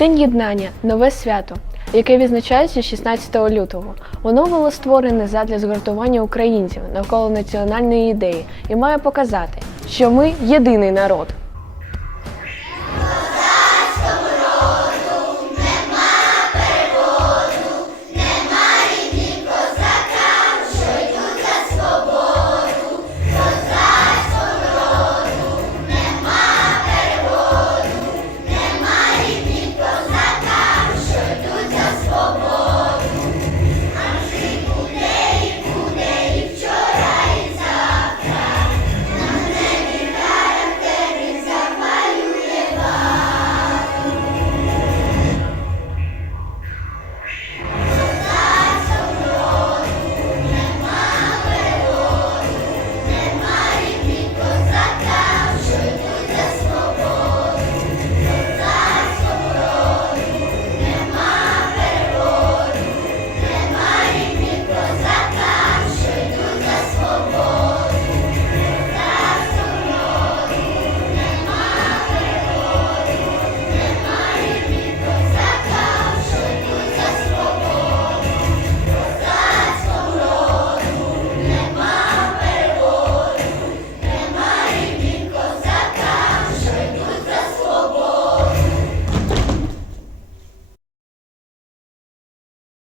День єднання нове свято, яке відзначається 16 лютого. Воно було створене задля згуртування українців навколо національної ідеї і має показати, що ми єдиний народ.